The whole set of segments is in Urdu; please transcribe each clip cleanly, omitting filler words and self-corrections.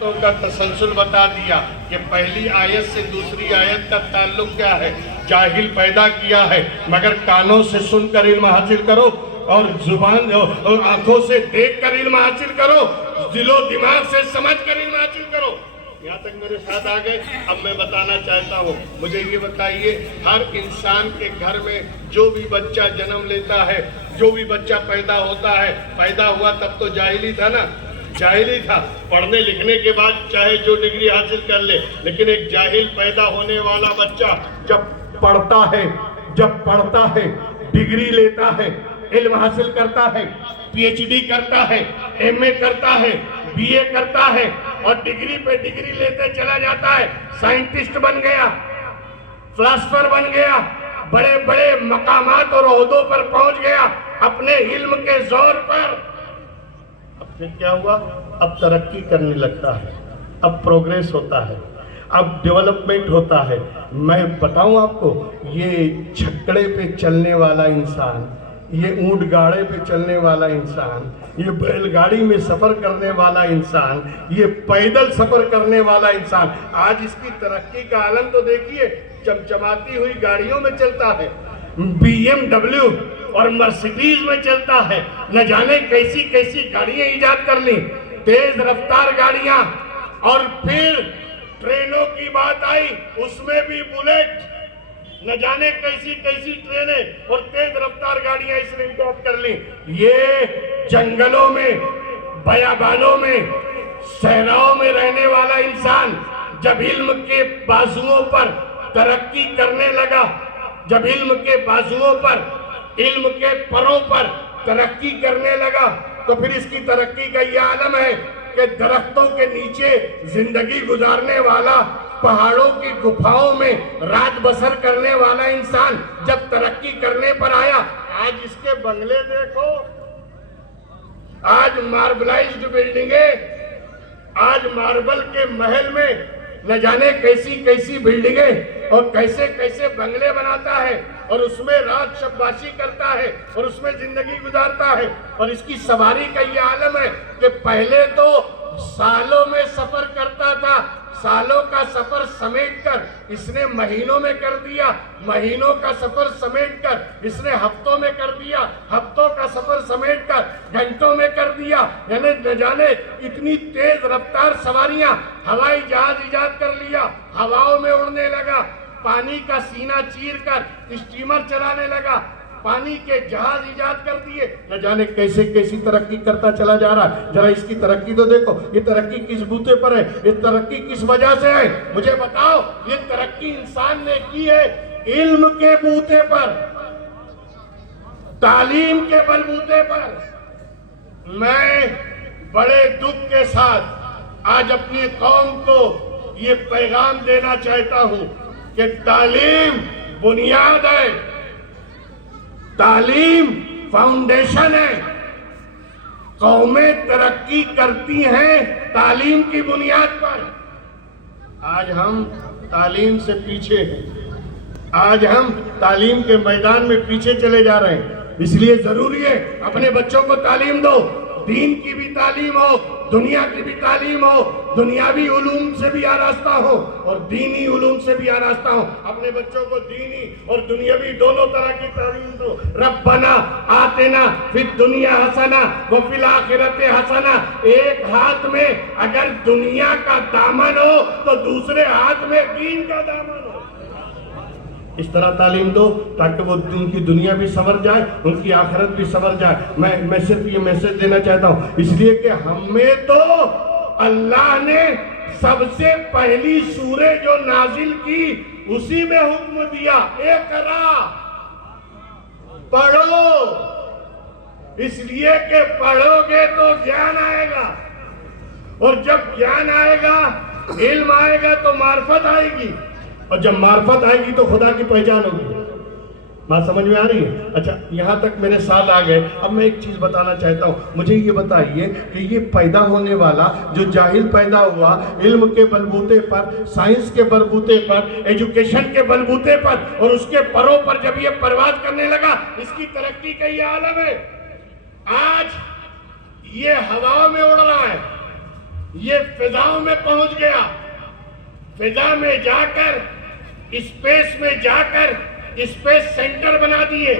کا تسلسل بتا دیا کہ پہلی آیت سے دوسری آیت کا تعلق کیا ہے. جاہل پیدا کیا ہے مگر کانوں سے سن کر علم حاصل کرو اور زبان اور آنکھوں سے دیکھ کر علم حاصل کرو, دل و دماغ سے سمجھ کر علم حاصل کرو. یہاں تک میرے ساتھ آ گئے. اب میں بتانا چاہتا ہوں, مجھے یہ بتائیے, ہر انسان کے گھر میں جو بھی بچہ جنم لیتا ہے, جو بھی بچہ پیدا ہوتا ہے, پیدا ہوا تب تو جاہلی تھا نا, جاہلی تھا. پڑھنے لکھنے کے بعد چاہے جو ڈگری حاصل کر لے, لیکن ایک جاہل پیدا ہونے والا بچہ جب پڑھتا ہے, ڈگری لیتا ہے, علم حاصل کرتا ہے, پی ایچ ڈی کرتا ہے, ایم اے کرتا ہے, بی اے کرتا ہے اور ڈگری پہ ڈگری لیتے چلا جاتا ہے, سائنٹسٹ بن گیا, فلاسفر بن گیا, بڑے بڑے مقامات اور عہدوں پر پہنچ گیا اپنے علم کے زور پر. اب پھر کیا ہوا؟ اب ترقی کرنے لگتا ہے, اب پروگریس ہوتا ہے, اب ڈیولپمنٹ ہوتا ہے. میں بتاؤں آپ کو, یہ چھکڑے پہ چلنے والا انسان, یہ اونٹ گاڑے پہ چلنے والا انسان, یہ بیل گاڑی میں سفر کرنے والا انسان, یہ پیدل سفر کرنے والا انسان, آج اس کی ترقی کا عالم تو دیکھیے, چمچماتی ہوئی گاڑیوں میں چلتا ہے, بی ایم ڈبلیو اور مرسیڈیز میں چلتا ہے. نہ جانے کیسی کیسی گاڑیاں ایجاد کر لیں, تیز رفتار گاڑیاں, اور پھر ٹرینوں کی بات آئی اس میں بھی بلیٹ, نہ جانے کیسی کیسی ٹرینیں اور تیز رفتار گاڑیاں اس نے ایجاد کر لیں. یہ جنگلوں میں, بیابانوں میں, صحراؤں میں رہنے والا انسان جب علم کے بازوؤں پر ترقی کرنے لگا, جب علم کے بازوؤں پر, علم کے پروں پر ترقی کرنے لگا, تو پھر اس کی ترقی کا یہ عالم ہے کہ درختوں کے نیچے زندگی گزارنے والا, پہاڑوں کی گفاؤں میں رات بسر کرنے والا انسان جب ترقی کرنے پر آیا, آج اس کے بنگلے دیکھو, آج ماربلائزڈ بلڈنگیں, آج ماربل کے محل میں نہ جانے کیسی کیسی بلڈنگیں اور کیسے کیسے بنگلے بناتا ہے, اور اس میں رات شباشی کرتا ہے اور اس میں زندگی گزارتا ہے. اور اس کی سواری کا یہ عالم ہے کہ پہلے تو سالوں میں سفر کرتا تھا, سالوں کا سفر سمیٹ کر اس نے مہینوں میں کر دیا, مہینوں کا سفر سمیٹ کر اس نے ہفتوں میں کر دیا, ہفتوں کا سفر سمیٹ کر گھنٹوں میں کر دیا. یعنی نہ جانے اتنی تیز رفتار سواریاں, ہوائی جہاز ایجاد کر لیا, ہواؤں میں اڑنے لگا, پانی کا سینہ چیر کر اسٹیمر چلانے لگا, پانی کے جہاز ایجاد کر دیے, نہ جانے کیسے کیسی ترقی کرتا چلا جا رہا ہے. ذرا اس کی ترقی تو دیکھو, یہ ترقی کس بوتے پر ہے, یہ ترقی کس وجہ سے ہے, مجھے بتاؤ. یہ ترقی انسان نے کی ہے علم کے بوتے پر, تعلیم کے بلبوتے پر. میں بڑے دکھ کے ساتھ آج اپنی قوم کو یہ پیغام دینا چاہتا ہوں کہ تعلیم بنیاد ہے, تعلیم فاؤنڈیشن ہے. قومیں ترقی کرتی ہیں تعلیم کی بنیاد پر. آج ہم تعلیم سے پیچھے ہیں, آج ہم تعلیم کے میدان میں پیچھے چلے جا رہے ہیں. اس لیے ضروری ہے اپنے بچوں کو تعلیم دو, دین کی بھی تعلیم ہو, دنیا کی بھی تعلیم ہو, دنیاوی علوم سے بھی آراستہ ہو اور دینی علوم سے بھی آراستہ ہو. اپنے بچوں کو دینی اور دنیاوی دونوں طرح کی تعلیم دو. ربنا آتنا فی الدنیا حسنہ وفی الآخرۃ حسنہ. ایک ہاتھ میں اگر دنیا کا دامن ہو تو دوسرے ہاتھ میں دین کا دامن ہو. اس طرح تعلیم دو تاکہ وہ ان کی دنیا بھی سنور جائے, ان کی آخرت بھی سنور جائے. میں صرف یہ میسج دینا چاہتا ہوں, اس لیے کہ ہمیں تو اللہ نے سب سے پہلی سورہ جو نازل کی اسی میں حکم دیا, اقرا, پڑھو. اس لیے کہ پڑھو گے تو گیان آئے گا, اور جب گیان آئے گا, علم آئے گا تو معرفت آئے گی, اور جب معرفت آئے گی تو خدا کی پہچان ہوگی. بات سمجھ میں آ رہی ہے؟ اچھا, یہاں تک میرے ساتھ آ گئے. اب میں ایک چیز بتانا چاہتا ہوں, مجھے یہ بتائیے کہ یہ پیدا ہونے والا جو جاہل پیدا ہوا, علم کے بلبوتے پر, سائنس کے بلبوتے پر, ایجوکیشن کے بلبوتے پر, اور اس کے پروں پر جب یہ پرواز کرنے لگا, اس کی ترقی کا یہ عالم ہے. آج یہ ہواؤں میں اڑ رہا ہے, یہ فضاؤں میں پہنچ گیا، فضا میں جا کر، اسپیس میں جا کر اسپیس سینٹر بنا دیے،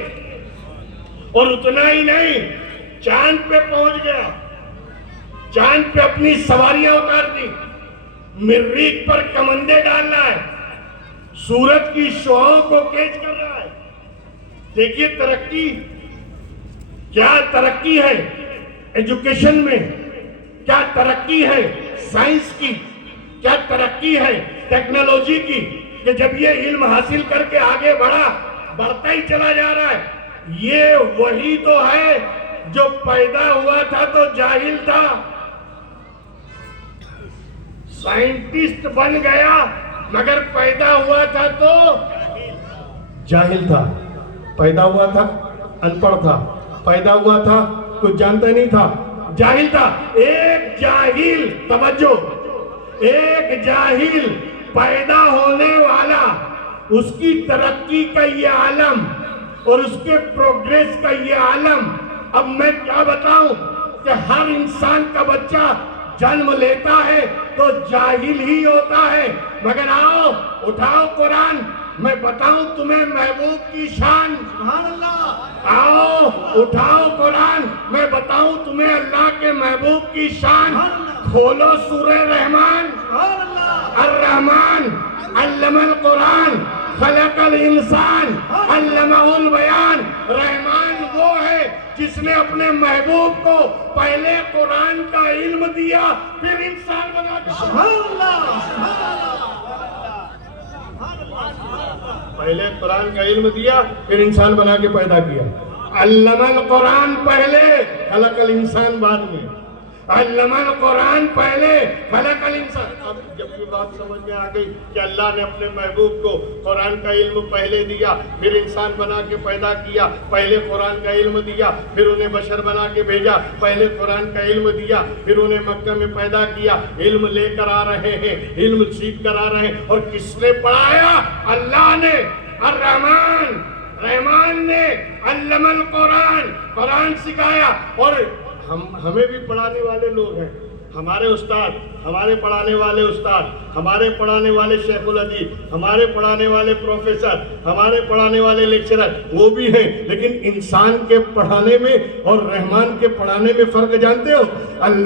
اور اتنا ہی نہیں، چاند پہ پہنچ گیا، چاند پہ اپنی سواریاں اتار دی، مریخ پر کمندے ڈال رہا ہے، سورج کی شعاعوں کو کیچ کر رہا ہے۔ دیکھیے ترقی، کیا ترقی ہے ایجوکیشن میں، کیا ترقی ہے سائنس کی، کیا ترقی ہے ٹیکنالوجی کی، کہ جب یہ علم حاصل کر کے آگے بڑھتا ہی چلا جا رہا ہے۔ یہ وہی تو ہے جو پیدا ہوا تھا تو جاہل تھا، سائنٹسٹ بن گیا مگر پیدا ہوا تھا تو جاہل تھا، پیدا ہوا تھا ان پڑھ تھا، پیدا ہوا تھا کچھ جانتا نہیں تھا، جاہل تھا۔ ایک جاہل، توجہ، ایک جاہل پیدا ہونے والا، اس کی ترقی کا یہ عالم اور اس کے پروگریس کا یہ عالم، اب میں کیا بتاؤں کہ ہر انسان کا بچہ جنم لیتا ہے تو جاہل ہی ہوتا ہے، مگر آؤ اٹھاؤ قرآن، میں بتاؤں تمہیں محبوب کی شان، سبحان اللہ، آؤ اٹھاؤ قرآن، میں بتاؤں تمہیں اللہ کے محبوب کی شان، کھولو سورہ رحمان، الرحمن علم القرآن خلق الانسان علمہ البیان۔ رحمان وہ ہے جس نے اپنے محبوب کو پہلے قرآن کا علم دیا پھر انسان بنا دیا۔ پہلے قرآن کا علم دیا پھر انسان بنا کے پیدا کیا۔ علم القرآن پہلے، خلق الانسان بعد میں۔ علم القرآن پہلے، خلق الانسان۔ اب جب یہ بات سمجھ میں آ گئی کہ اللہ نے اپنے محبوب کو قرآن کا علم پہلے دیا پھر انسان بنا کے پیدا کیا، پہلے قرآن کا علم دیا پھر انہیں بشر بنا کے بھیجا، پہلے قرآن کا علم دیا پھر انہیں مکہ میں پیدا کیا، علم لے کر آ رہے ہیں، علم سیکھ کر آ رہے ہیں، اور کس نے پڑھایا؟ اللہ نے، الرحمن، رحمان نے علم القرآن، قرآن سکھایا۔ اور ہمیں بھی پڑھانے والے لوگ ہیں، ہمارے استاد، ہمارے پڑھانے والے استاد، ہمارے پڑھانے والے شیخ الحدیث، ہمارے پڑھانے والے پروفیسر، ہمارے پڑھانے والے لیکچرر، وہ بھی ہیں، لیکن انسان کے پڑھانے میں اور رحمان کے پڑھانے میں فرق جانتے ہو؟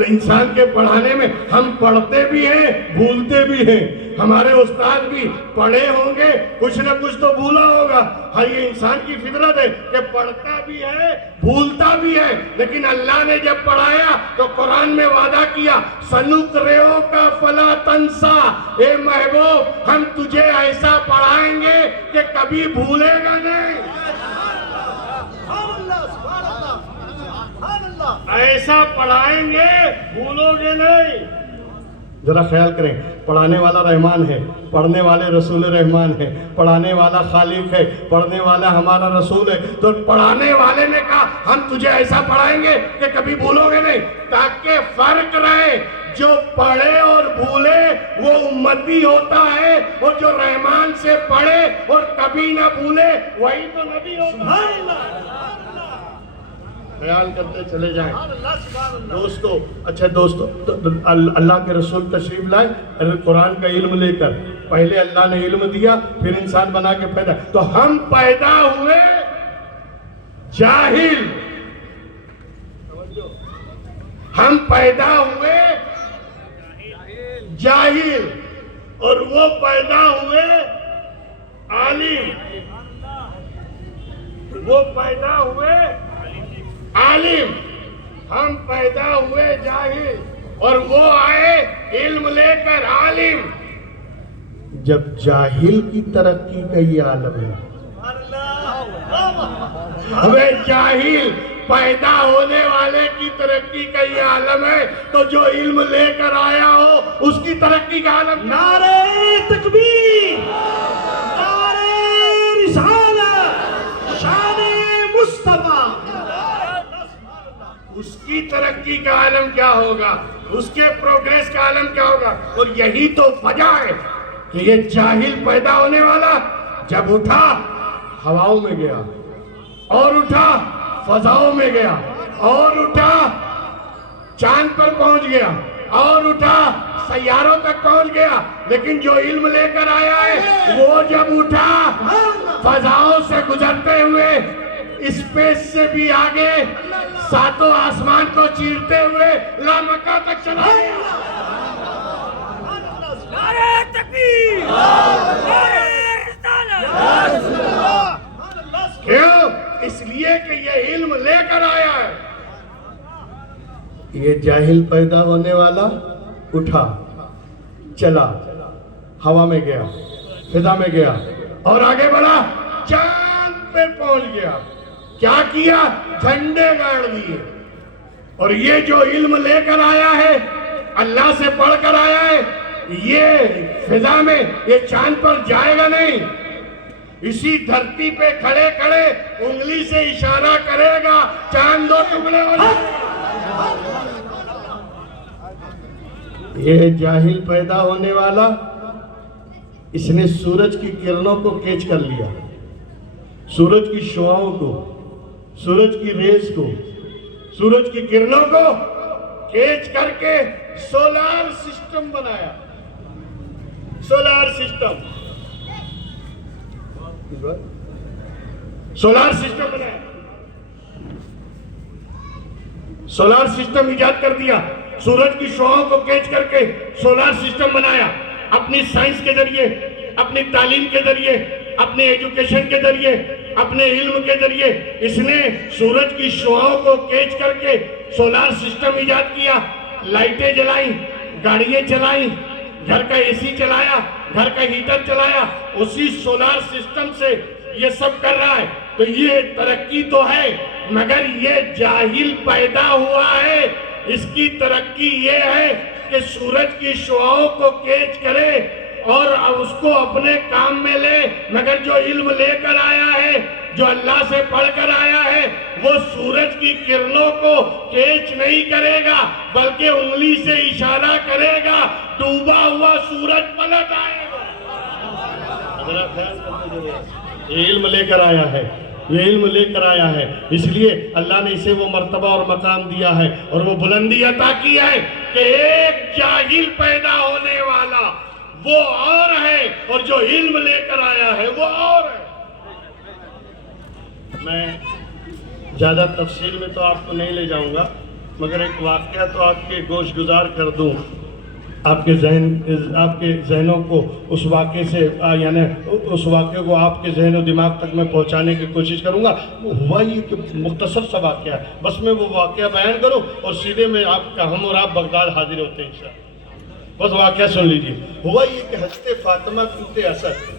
انسان کے پڑھانے میں ہم پڑھتے بھی ہیں بھولتے بھی ہیں، ہمارے استاد بھی پڑھے ہوں گے کچھ نہ کچھ تو بھولا ہوگا، ہاں یہ انسان کی فطرت ہے کہ پڑھتا بھی ہے بھولتا بھی ہے، لیکن اللہ نے جب پڑھایا تو قرآن میں وعدہ کیا سنقرئک فلا تنسا، اے محبوب ہم تجھے ایسا پڑھائیں گے کہ کبھی بھولے گا نہیں، ایسا پڑھائیں گے بھولو گے نہیں۔ ذرا خیال کریں، پڑھانے والا رحمان ہے، پڑھنے والے رسول رحمان ہے، پڑھانے والا خالق ہے، پڑھنے والا ہمارا رسول ہے، تو پڑھانے والے نے کہا ہم تجھے ایسا پڑھائیں گے کہ کبھی بھولو گے نہیں، تاکہ فرق رہے، جو پڑھے اور بھولے وہ امتی ہوتا ہے، اور جو رحمان سے پڑھے اور کبھی نہ بھولے وہی تو نبی ہوتا ہے۔ خیال کرتے چلے جائیں دوستو۔ اچھا دوستو، اللہ کے رسول تشریف لائے قرآن کا علم لے کر، پہلے اللہ نے علم دیا پھر انسان بنا کے پیدا، تو ہم پیدا ہوئے جاہل، ہم پیدا ہوئے جاہل، اور وہ پیدا ہوئے عالم، وہ پیدا ہوئے عالم، ہم پیدا ہوئے جاہل اور وہ آئے علم لے کر عالم۔ جب جاہل کی ترقی کا یہ عالم ہے، ہمیں جاہل پیدا ہونے والے کی ترقی کا یہ عالم ہے، تو جو علم لے کر آیا ہو اس کی ترقی کا عالم۔ نعرہ تکبیر، نعرہ رسالت، شان مصطفیٰ، اس کی ترقی کا عالم کیا ہوگا، اس کے پروگریس کا عالم کیا ہوگا۔ اور یہی تو وجہ ہے کہ یہ جاہل پیدا ہونے والا جب اٹھا ہواؤں میں گیا، اور اٹھا فضاؤں میں گیا، اور اٹھا چاند پر پہنچ گیا، اور اٹھا سیاروں تک پہنچ گیا، لیکن جو علم لے کر آیا ہے وہ جب اٹھا فضاؤں سے گزرتے ہوئے اسپیس سے بھی آگے ساتوں آسمان کو چیرتے ہوئے لامکہ تک چلا گیا۔ نعرہ تکبیر، نعرہ رسالت۔ کیوں؟ اس لیے کہ یہ علم لے کر آیا ہے۔ یہ جاہل پیدا ہونے والا اٹھا، چلا، ہوا میں گیا، فضا میں گیا اور آگے بڑھا، چاند پہ پہنچ گیا۔ کیا کیا؟ جھنڈے گاڑ دیے۔ اور یہ جو علم لے کر آیا ہے، اللہ سے پڑھ کر آیا ہے، یہ فضا میں، یہ چاند پر جائے گا نہیں، اسی دھرتی پہ کھڑے کھڑے انگلی سے اشارہ کرے گا، چاند دو ٹکڑے ہو جائے۔ یہ جاہل پیدا ہونے والا، اس نے سورج کی کرنوں کو کیچ کر لیا، سورج کی شعاؤں کو، سورج کی ریز کو، سورج کی کرنوں کو کیچ کر کے سولار سسٹم بنایا۔ سولار سسٹم، سولار سسٹم بنایا، سولار سسٹم ایجاد کر دیا، سورج کی شعاؤں کو کیچ کر کے سولار سسٹم بنایا۔ اپنی سائنس کے ذریعے، اپنی تعلیم کے ذریعے، اپنے ایجوکیشن کے ذریعے، اپنے علم کے ذریعے اس نے سورج کی شعاؤں کو کیچ کر کے سولار سسٹم ایجاد کیا۔ لائٹیں جلائیں، گاڑیاں چلائیں، گھر کا اے سی چلایا، گھر کا ہیٹر چلایا، اسی سولار سسٹم سے یہ سب کر رہا ہے۔ تو یہ ترقی تو ہے، مگر یہ جاہل پیدا ہوا ہے۔ اس کی ترقی یہ ہے کہ سورج کی شعاؤں کو کیچ کرے اور اس کو اپنے کام میں لے، مگر جو علم لے کر آیا ہے، جو اللہ سے پڑھ کر آیا ہے، وہ سورج کی کرنوں کو کیچ نہیں کرے گا، بلکہ انگلی سے اشارہ کرے گا، ڈوبا ہوا سورج پلٹ آئے گا۔ یہ علم لے کر آیا ہے، یہ علم لے کر آیا ہے، اس لیے اللہ نے اسے وہ مرتبہ اور مقام دیا ہے اور وہ بلندی عطا کی ہے کہ ایک جاہل پیدا ہونے والا وہ اور ہے، اور جو علم لے کر آیا ہے وہ اور ہے۔ میں زیادہ تفصیل میں تو آپ کو نہیں لے جاؤں گا، مگر ایک واقعہ تو آپ کے گوش گزار کر دوں، آپ کے ذہنوں کو اس واقعے سے، یعنی اس واقعے کو آپ کے ذہن و دماغ تک میں پہنچانے کی کوشش کروں گا۔ وہ ہوا یہ کہ مختصر سا واقعہ ہے، بس میں وہ واقعہ بیان کروں اور سیدھے میں ہم اور آپ بغداد حاضر ہوتے ہیں انشاءاللہ۔ بس واقعہ سن لیجیے۔ ہوا یہ کہ حضرت فاطمہ بنت اسد